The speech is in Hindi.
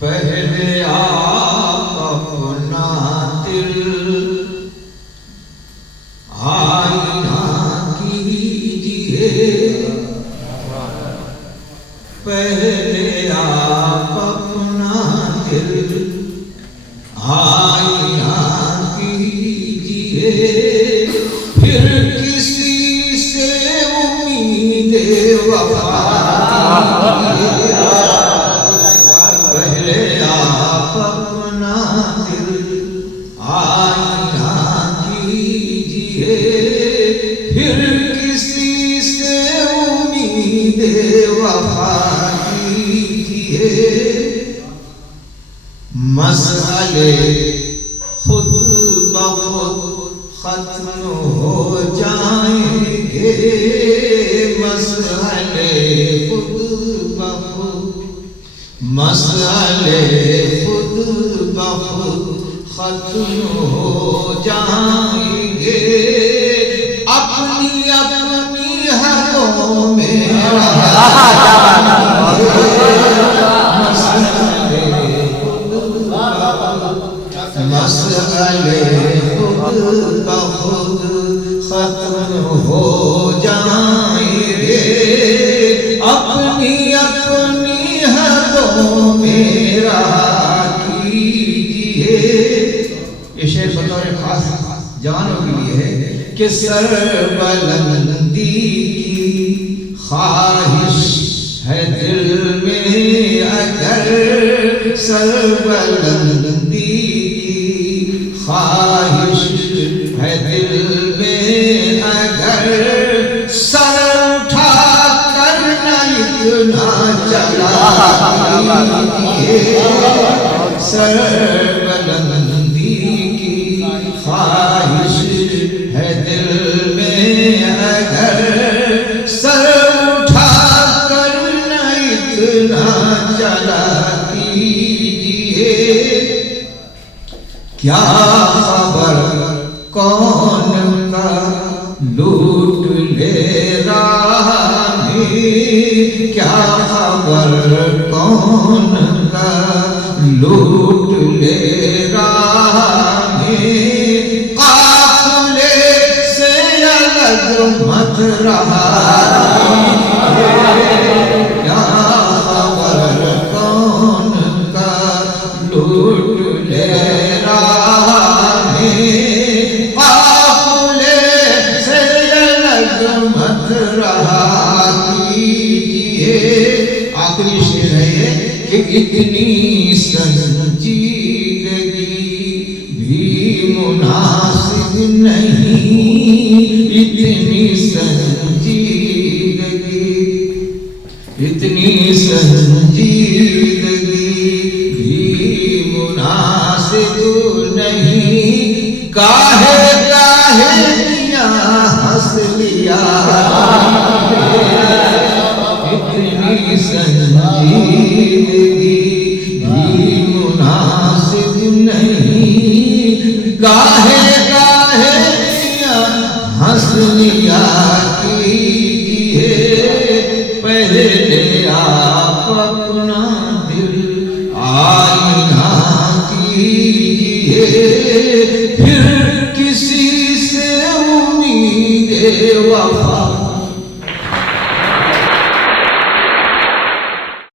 पहले आप अपना दिल आईना कीजिए, पहले आप अपना दिल आईना कीजिए, फिर किसी से उम्मीद वफा पहले आप अपना दिल आईना कीजिए, फिर किसी से उम्मीद वफा कीजिए। मसले खुद बखुद खत्म हो जाएंगे, मसले खुद बखुद, मसले खुद बखुद खत्म हो जाएंगे, अपनी अपनी हदों में मसले खुद बखुद खत्म हो जाएंगे, अपनी अपनी हदों में रहा कीजिए। ये शेर बतौर खास जवानों के लिए है कि सरबलंदी की ख्वाहिश है दिल में, अगर सरबलंदी ख्वाहिश है दिल में, अगर सर उठा कर इतना चला सरबलंदी की ख्वाहिश है दिल में, अगर सर उठा कर इतना चला कीजिए। क्या खबर कौन का लूट ले राह में, क्या खबर कौन का लूट ले राह में, काफिले से अलग मत रहा। क्या खबर कौन का लूट ले आखिरी शेर है ये कि इतनी संजीदगी भी मुनासिब नहीं, इतनी संजीदगी, इतनी संजीदगी भी मुनासिब नहीं, काहे काहे दिया हंस लिया, इतनी संजीदगी भी मुनासिब नहीं, काहे काहे दिया हंस लिया कीजिए। पहले आप अपना दिल आईना कीजिए, फिर किसी से उम्मीद वफा